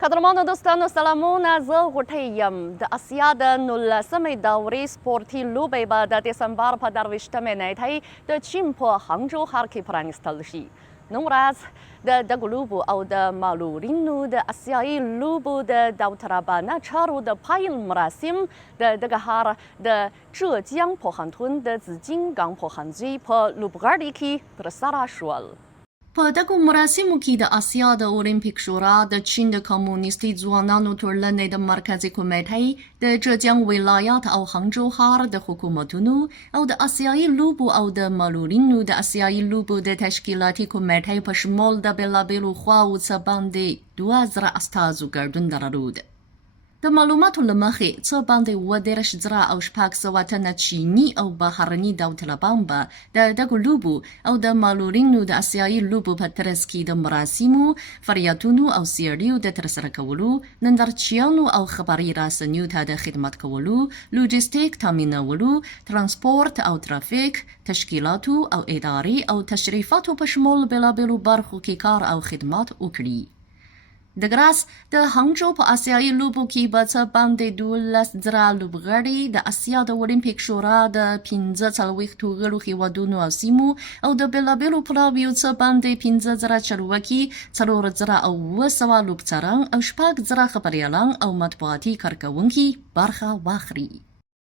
قدرمانو دوستانو سلامونه زه غوټۍ یم د اسیا د 19مې دورې سپورتي لوبې به د دسمبر په 22مې نیټې د چین په هانګجو ښار کې پرانیستل شي. نن ورځ د دغو لوبو او د معلولینو د اسیایي لوبو د داوطلبانه چارو د پایل مراسم د دغه ښار د زهجیang پوهنتون د زیجینګان پوهنځي په لوبغالي کې ترسره شول. په دغو مراسمو کې د اسیا د اولمپیک شورا د چین د کمونیستي ځوانانو ټولنې د مرکزي کمیټې د زهجیang ولایت او هانګجو ښار د حکومتونو او د اسیایي لوبو او د معلولینو د اسیایي لوبو د تشکیلاتي کمیټې په شمول د بېلابېلو خواوو څخه باندې 2000 استازو ګډون درلود. د معلوماتو له مخې څه باندې 30,000 او 600 تنه چیني او بهرني داوطلبان به د دغو لوبو او د معلولینو د اسیایي لوبو په ترڅ کې د مراسمو، فعالیتونو او څېړنیو د ترسره کولو، نندارچیانو او خبري رسنیو ته د خدمت کولو، لوجستیک تامینولو، ترانسپورت او ترافیک، تشکیلاتو او ادارې او تشریفاتو په شمول بېلابېلو برخو کې کار او خدمات وکړي. د ګراس د هانګجو په اسیایي لوبو کې به څه باندې 12,000 لوبغاړي د اسیا د اولمپیک شورا د 45 غړو هیوادونو او سیمو او د بېلابېلو پلاویو څه باندې 15,000 چارواکي، 4,700 لوبڅاران او 6,000 خبریالان او مطبوعاتي کارکوونکي برخه واخلي.